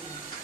Green.